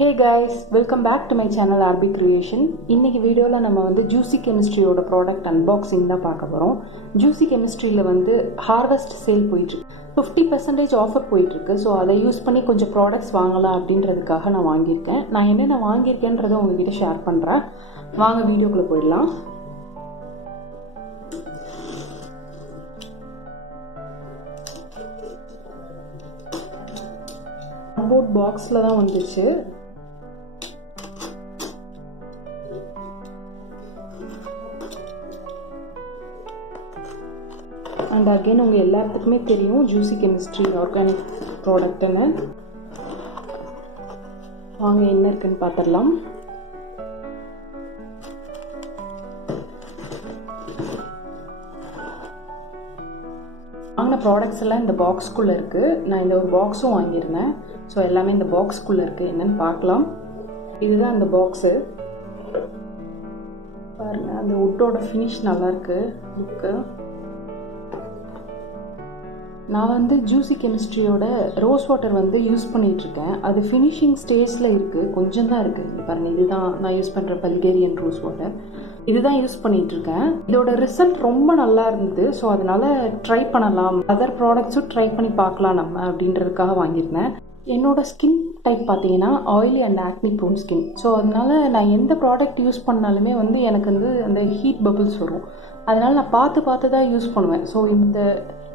Hey guys, welcome back to my channel RB Creation. இன்னைக்கு வீடியோல நம்ம வந்து ஜூசி கெமிஸ்ட்ரியோட ப்ராடக்ட் அன்பாக்சிங் தான் பார்க்க போறோம். ஜூசி கெமிஸ்ட்ரியில வந்து ஹார்வெஸ்ட் சேல் போயிட்டு இருக்கு. 50% ஆஃபர் போயிட்டு இருக்கு. ஸோ அதை யூஸ் பண்ணி கொஞ்சம் ப்ராடக்ட்ஸ் வாங்கலாம் அப்படின்றதுக்காக நான் வாங்கியிருக்கேன். நான் என்னென்ன வாங்கியிருக்கேன்றதை உங்ககிட்ட ஷேர் பண்றேன். வாங்க வீடியோக்குள்ள போயிடலாம். கம்போர்ட் பாக்ஸ்ல தான் வந்துச்சு. அண்ட் அகெயின் உங்கள் எல்லாத்துக்குமே தெரியும் ஜூசி கெமிஸ்ட்ரி ஆர்கானிக் ப்ராடக்ட்னு. வாங்க என்ன இருக்குன்னு பார்த்துடலாம். வாங்கின ப்ராடக்ட்ஸ் எல்லாம் இந்த பாக்ஸ்குள்ளே இருக்குது. நான் இந்த ஒரு பாக்ஸும் வாங்கியிருந்தேன். ஸோ எல்லாமே இந்த பாக்ஸ்குள்ளே இருக்குது. என்னன்னு பார்க்கலாம். இதுதான் அந்த பாக்ஸு. பாருங்க, அந்த வுட்டோட ஃபினிஷ் நல்லாயிருக்கு. லுக்கு நான் வந்து ஜூசி கெமிஸ்ட்ரியோட ரோஸ் வாட்டர் வந்து யூஸ் பண்ணிகிட்ருக்கேன். அது ஃபினிஷிங் ஸ்டேஜில் இருக்குது. கொஞ்சம் தான் இருக்குது. பாருங்கள், இதுதான் நான் யூஸ் பண்ணுற பல்கேரியன் ரோஸ் வாட்டர். இதுதான் யூஸ் பண்ணிகிட்ருக்கேன். இதோட ரிசல்ட் ரொம்ப நல்லா இருந்தது. ஸோ அதனால் ட்ரை பண்ணலாம், அதர் ப்ராடக்ட்ஸும் ட்ரை பண்ணி பார்க்கலாம் நம்ம அப்படின்றதுக்காக வாங்கியிருந்தேன். என்னோட ஸ்கின் டைப் பார்த்தீங்கன்னா oily and acne prone skin. So அதனால் நான் எந்த ப்ராடக்ட் யூஸ் பண்ணாலுமே வந்து எனக்கு வந்து அந்த ஹீட் பபிள்ஸ் வரும். அதனால் நான் பார்த்து தான் யூஸ் பண்ணுவேன். ஸோ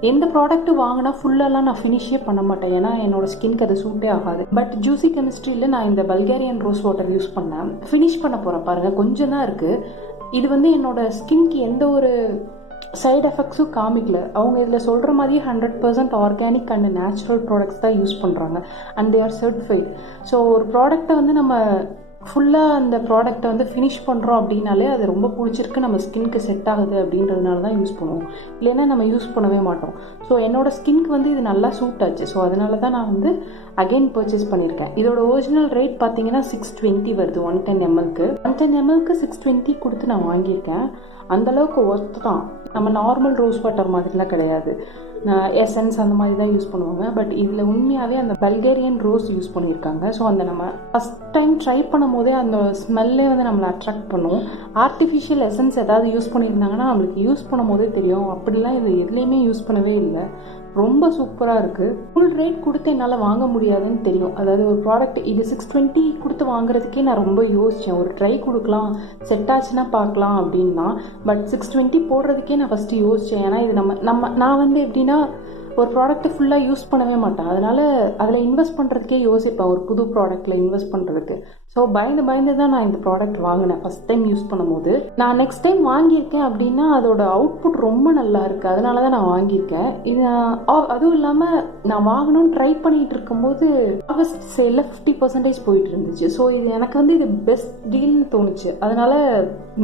எந்த ப்ராடக்ட்டு வாங்கினா ஃபுல்லெல்லாம் நான் ஃபினிஷே பண்ண மாட்டேன். ஏன்னா என்னோட ஸ்கின்க்கு அது சூட்டே ஆகாது. பட் ஜூசி கெமிஸ்ட்ரியில் நான் இந்த பல்கேரியன் ரோஸ் வாட்டர் யூஸ் பண்ணேன். ஃபினிஷ் பண்ண போகிறேன். பாருங்கள், கொஞ்சம் தான் இருக்குது. இது வந்து என்னோட ஸ்கின்க்கு எந்த ஒரு சைட் எஃபெக்ட்ஸும் காமிக்கல. அவங்க இதில் சொல்கிற மாதிரி 100% ஆர்கானிக் அண்ட் நேச்சுரல் ப்ராடக்ட்ஸ் தான் யூஸ் பண்ணுறாங்க. And they are certified. So ஒரு ப்ராடக்டை வந்து நம்ம ஃபுல்லாக அந்த ப்ராடக்டை வந்து ஃபினிஷ் பண்ணுறோம் அப்படின்னாலே அது ரொம்ப பிடிச்சிருக்கு, நம்ம ஸ்கின்க்கு செட் ஆகுது அப்படின்றதுனால தான் யூஸ் பண்ணுவோம். இல்லைன்னா நம்ம யூஸ் பண்ணவே மாட்டோம். ஸோ என்னோடய ஸ்கின்க்கு வந்து இது நல்லா சூட் ஆச்சு. ஸோ அதனால தான் நான் வந்து அகெயின் பர்ச்சேஸ் பண்ணியிருக்கேன். இதோட ஒரிஜினல் ரேட் பார்த்தீங்கன்னா 620 வருது 110 ml-க்கு. 110 ml-க்கு 620 கொடுத்து நான் வாங்கியிருக்கேன். அந்தளவுக்கு ஒர்த்து தான். நம்ம நார்மல் ரோஸ் வாட்டர் மாதிரிலாம் கிடையாது. எசன்ஸ் அந்த மாதிரி தான் யூஸ் பண்ணுவாங்க. பட் இதில் உண்மையாகவே அந்த பல்கேரியன் ரோஸ் யூஸ் பண்ணியிருக்காங்க. ஸோ அந்த நம்ம ஃபஸ்ட் டைம் ட்ரை பண்ணும் போதே அந்த ஸ்மெல்லே வந்து நம்மளை அட்ராக்ட் பண்ணும். ஆர்டிஃபிஷியல் எசன்ஸ் ஏதாவது யூஸ் பண்ணியிருந்தாங்கன்னா நம்மளுக்கு யூஸ் பண்ணும் போதே தெரியும். அப்படிலாம் இது எதுலேயுமே யூஸ் பண்ணவே இல்லை. ரொம்ப சூப்பராக இருக்குது. ஃபுல் ரேட் கொடுத்து என்னால் வாங்க முடியாதுன்னு தெரியும். அதாவது ஒரு ப்ராடக்ட் இது 620 கொடுத்து வாங்குறதுக்கே நான் ரொம்ப யோசித்தேன். ஒரு ட்ரை கொடுக்கலாம், செட் ஆச்சுன்னா பார்க்கலாம் அப்படின்னா. பட் 620 போடுறதுக்கே நான் ஃபஸ்ட்டு யோசித்தேன். ஏன்னா இது நான் வந்து எப்படின்னா ஒரு ப்ராடக்ட்டை ஃபுல்லாக யூஸ் பண்ணவே மாட்டேன். அதனால் அதில் இன்வெஸ்ட் பண்ணுறதுக்கே யோசிப்பேன், ஒரு புது ப்ராடக்ட்டில் இன்வெஸ்ட் பண்ணுறதுக்கு. ஸோ பயந்து தான் நான் இந்த ப்ராடக்ட் வாங்கினேன் ஃபஸ்ட் டைம் யூஸ் பண்ணும்போது. நான் நெக்ஸ்ட் டைம் வாங்கியிருக்கேன் அப்படின்னா அதோட அவுட்புட் ரொம்ப நல்லா இருக்குது. அதனால தான் நான் வாங்கியிருக்கேன். இது அதுவும் இல்லாமல் நான் வாங்கணும்னு ட்ரை பண்ணிகிட்டு இருக்கும்போது ஆகஸ்ட் சேலில் 50% போயிட்டு இருந்துச்சு. ஸோ இது எனக்கு வந்து இது பெஸ்ட் டீல்னு தோணுச்சு. அதனால்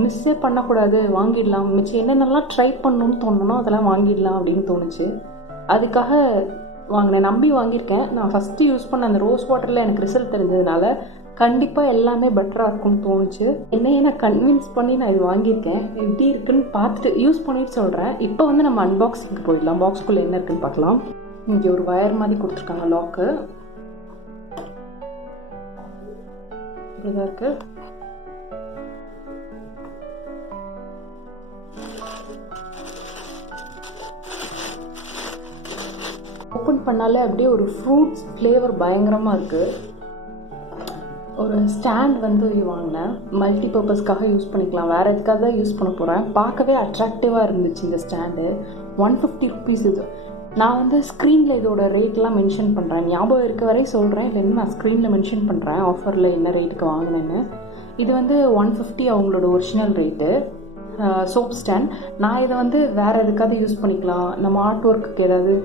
மிஸ்ஸே பண்ணக்கூடாது, வாங்கிடலாம். மிச்சம் என்னென்னலாம் ட்ரை பண்ணணும்னு தோணுனோ அதெல்லாம் வாங்கிடலாம் அப்படின்னு தோணுச்சு. அதுக்காக வாங்கினேன். நம்பி வாங்கியிருக்கேன். நான் ஃபஸ்ட்டு யூஸ் பண்ண அந்த ரோஸ் வாட்டரில் எனக்கு ரிசல்ட் தெரிஞ்சதுனால கண்டிப்பாக எல்லாமே பெட்டராக இருக்கும்னு தோணுச்சு. என்னையே நான் கன்வின்ஸ் பண்ணி நான் இது வாங்கியிருக்கேன். எப்படி இருக்குன்னு பார்த்துட்டு யூஸ் பண்ணிட்டு சொல்கிறேன். இப்போ வந்து நம்ம அன்பாக்சிங்க்கு போயிடலாம். பாக்ஸ்குள்ளே என்ன இருக்குன்னு பார்க்கலாம். இங்கே ஒரு வயர் மாதிரி கொடுத்துருக்காங்க, லாக்கு. இப்படிதான் இருக்குது. ஓப்பன் பண்ணாலே அப்படியே ஒரு ஃப்ரூட்ஸ் ஃப்ளேவர் பயங்கரமாக இருக்குது. ஒரு ஸ்டாண்ட் வந்து வாங்கினேன். மல்டி பர்பஸ்க்காக யூஸ் பண்ணிக்கலாம். வேறு எதுக்காக தான் யூஸ் பண்ண போகிறேன். பார்க்கவே அட்ராக்டிவாக இருந்துச்சு இந்த ஸ்டாண்டு. 150 rupees இது. நான் வந்து ஸ்க்ரீனில் இதோட ரேட்லாம் மென்ஷன் பண்ணுறேன். ஞாபகம் இருக்க வரை சொல்கிறேன். இல்லைன்னு நான் ஸ்க்ரீனில் மென்ஷன் பண்ணுறேன் ஆஃபரில் என்ன ரேட்டுக்கு வாங்கினேன்னு. இது வந்து 150 அவங்களோட ஒரிஜினல் ரேட்டு. Soap stand. நான் இதை வந்து வேறு எதுக்காவது யூஸ் பண்ணிக்கலாம், நம்ம ஆர்ட் ஒர்க்குக்கு ஏதாவது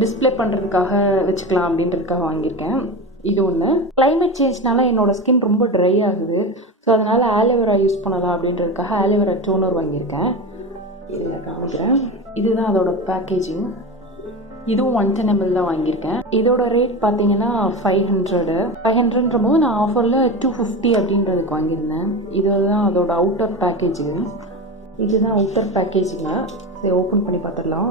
டிஸ்பிளே பண்ணுறதுக்காக வச்சுக்கலாம் அப்படின்றதுக்காக வாங்கியிருக்கேன். இது ஒன்று. கிளைமேட் சேஞ்ச்னால என்னோட ஸ்கின் ரொம்ப ட்ரை ஆகுது. ஸோ அதனால் ஆலோவேரா யூஸ் பண்ணலாம் அப்படின்றதுக்காக ஆலோவேரா டோனர் வாங்கியிருக்கேன். இதில் காமிக்கிறேன். இதுதான் அதோட பேக்கேஜிங். இதுவும் 110 ml தான் வாங்கியிருக்கேன். இதோட ரேட் பார்த்தீங்கன்னா 500 போது நான் ஆஃபரில் 250 அப்படின்றதுக்கு வாங்கியிருந்தேன். இதுதான் அதோட அவுட்டர் பேக்கேஜிங். இதுதான் அவுட்டர் பேக்கேஜிங்க. இதை ஓப்பன் பண்ணி பார்த்துடலாம்.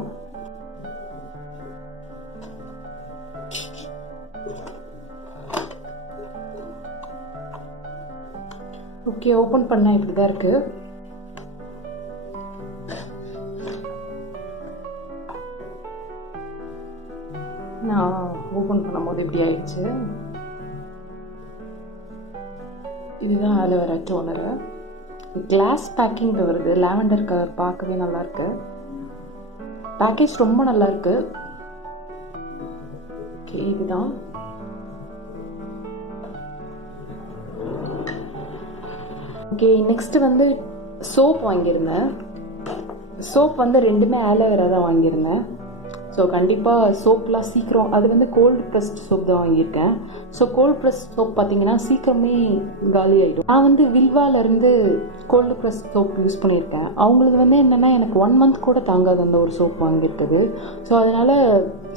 ஓகே, ஓப்பன் பண்ணால் இப்படி தான் இருக்குது. நான் ஓப்பன் பண்ணும்போது இப்படி ஆயிடுச்சு. இதுதான் ஆலோவேரா டோனரு. கிளாஸ் பேக்கிங்கில் வருது. லாவெண்டர் கலர் பார்க்கவே நல்லாயிருக்கு. பேக்கேஜ் ரொம்ப நல்லாயிருக்கு. ஓகே, இதுதான். ஓகே, நெக்ஸ்ட்டு வந்து சோப் வாங்கியிருந்தேன். சோப் வந்து ரெண்டுமே ஆலோவேரா தான் வாங்கியிருந்தேன். ஸோ கண்டிப்பாக சோப்லாம் சீக்கிரம், அது வந்து கோல்டு ப்ரெஸ்ட் சோப் தான் வாங்கியிருக்கேன். ஸோ கோல்டு ப்ரெஸ்ட் சோப் பார்த்தீங்கன்னா சீக்கிரமே காலி ஆகிடும். நான் வந்து வில்வாலேருந்து கோல்டு ப்ரெஸ்ட் சோப் யூஸ் பண்ணியிருக்கேன். அவங்களது வந்து என்னென்னா எனக்கு 1 month கூட தாங்காது அந்த ஒரு சோப் வாங்கியிருக்குது. ஸோ அதனால்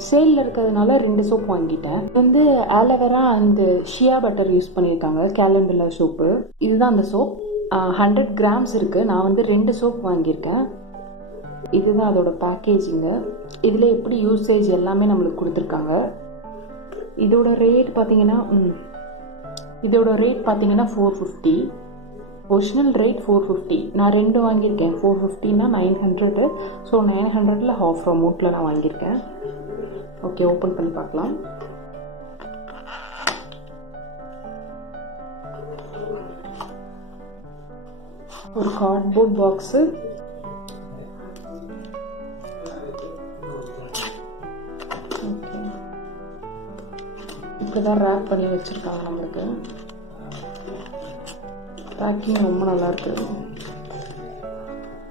சேலில் இருக்கிறதுனால 2 சோப் வாங்கிட்டேன். வந்து aloe vera and Shia butter use பண்ணியிருக்காங்க, கேலண்டுலா சோப்பு. இதுதான் அந்த சோப். 100 grams இருக்குது. நான் வந்து 2 சோப் வாங்கியிருக்கேன். இதுதான் அதோட பேக்கேஜிங்கு. இதில் எப்படி யூசேஜ் எல்லாமே நம்மளுக்கு கொடுத்துருக்காங்க. இதோட ரேட் பார்த்தீங்கன்னா 450. Original rate 450. நான் 2 வாங்கியிருக்கேன். 450னா 900. ஸோ 900ல் ஹாஃப் அமௌண்ட்டில் நான் வாங்கியிருக்கேன். ஓகே, ஓப்பன் பண்ணி பார்க்கலாம். ஒரு கார்ட்போர்ட் பாக்ஸு. ஓகே, இப்படி தான் ரேப் பண்ணி வச்சுருக்காங்க நம்மளுக்கு. பேக்கிங் ரொம்ப நல்லா இருக்குது.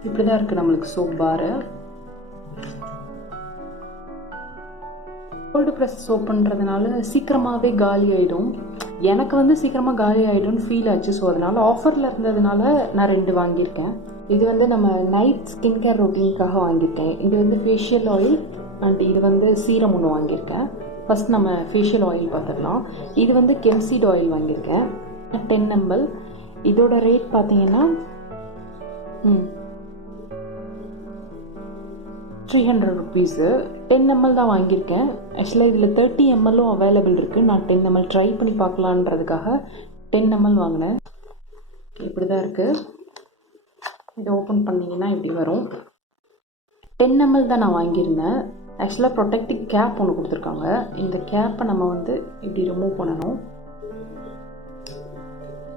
இப்படி தான் இருக்குது நம்மளுக்கு சோப் பாரு. கோல்டு ப்ரெஸ் சோப்புன்றதுனால சீக்கிரமாகவே காலி ஆகிடும். எனக்கு வந்து சீக்கிரமாக காலி ஆகிடும்னு ஃபீல் ஆச்சு. ஸோ அதனால் ஆஃபரில் இருந்ததுனால நான் 2 வாங்கியிருக்கேன். இது வந்து நம்ம நைட் ஸ்கின் கேர் ரொட்டீனுக்காக வாங்கியிருக்கேன். இது வந்து ஃபேஷியல் ஆயில் அண்ட் இது வந்து சீரம் ஒன்று வாங்கியிருக்கேன். ஃபஸ்ட் நம்ம ஃபேஷியல் ஆயில் பார்த்துடலாம். இது வந்து கெம்சீட் ஆயில் வாங்கியிருக்கேன், 10 ml. இதோட ரேட் பார்த்தீங்கன்னா 300 rupees. 10 ml தான் வாங்கியிருக்கேன். ஆக்சுவலாக இதில் 30 ml அவைலபிள் இருக்குது. நான் 10 ml ட்ரை பண்ணி பார்க்கலான்றதுக்காக 10 ml வாங்கினேன். இப்படி தான் இருக்குது. இதை ஓப்பன் பண்ணிங்கன்னா இப்படி வரும். 10 ml தான் நான் வாங்கியிருந்தேன். ஆக்சுவலாக ப்ரொடெக்டிவ் கேப் ஒன்று கொடுத்துருக்காங்க. இந்த கேப்பை நம்ம வந்து இப்படி ரிமூவ் பண்ணணும்.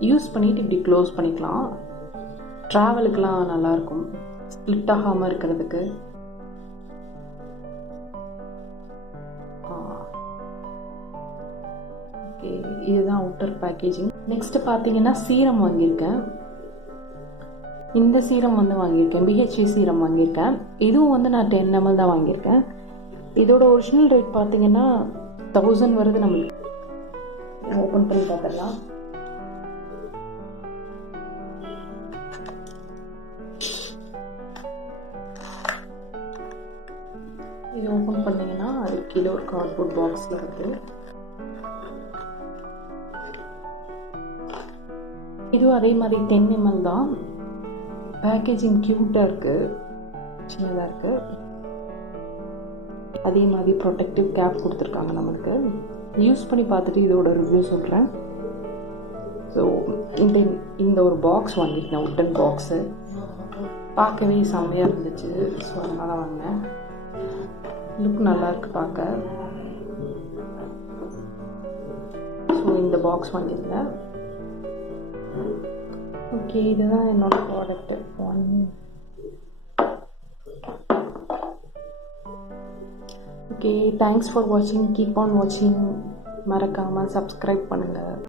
யூஸ் பண்ணிவிட்டு இப்படி க்ளோஸ் பண்ணிக்கலாம். ட்ராவலுக்கெலாம் நல்லாயிருக்கும், ஸ்ப்ளிட் ஆகாமல் இருக்கிறதுக்கு. ஓகே, இதுதான் அவுட்டர் பேக்கேஜிங். நெக்ஸ்ட்டு பார்த்தீங்கன்னா சீரம் வாங்கியிருக்கேன். இந்த சீரம் வந்து வாங்கியிருக்கேன், BHA சீரம் வாங்கியிருக்கேன். இதுவும் வந்து நான் 10 ml தான் வாங்கியிருக்கேன். இதோட ஒரிஜினல் ரேட் பார்த்தீங்கன்னா 1000 வருது நம்மளுக்கு. ஓப்பன் பண்ணி பார்த்துடலாம். இது ஓப்பன் பண்ணிங்கன்னா அது கீழே ஒரு கார்ட்போர்ட் பாக்ஸில் வருது. இதுவும் அதே மாதிரி 10 ml தான். பேக்கேஜிங் க்யூட்டாக இருக்குது, சின்னதாக இருக்குது. அதே மாதிரி ப்ரொடெக்டிவ் கேப் கொடுத்துருக்காங்க நம்மளுக்கு. யூஸ் பண்ணி பார்த்துட்டு இதோட ரிவ்யூ சொல்கிறேன். ஸோ இந்த ஒரு பாக்ஸ் வாங்கியிருக்கேன், உட்டன் பாக்ஸு. பார்க்கவே செம்மையாக இருந்துச்சு. ஸோ அதனால் வாங்கினேன். லுக் நல்லாயிருக்கு பார்க்க. ஸோ இந்த பாக்ஸ் வாங்கியிருந்தேன். ஓகே, இதுதான் என்னோட ப்ராடக்ட்டு. ஓகே, தேங்க்ஸ் ஃபார் வாட்சிங். கீப் ஆன் வாட்சிங். மறக்காமல் சப்ஸ்கிரைப் பண்ணுங்கள்.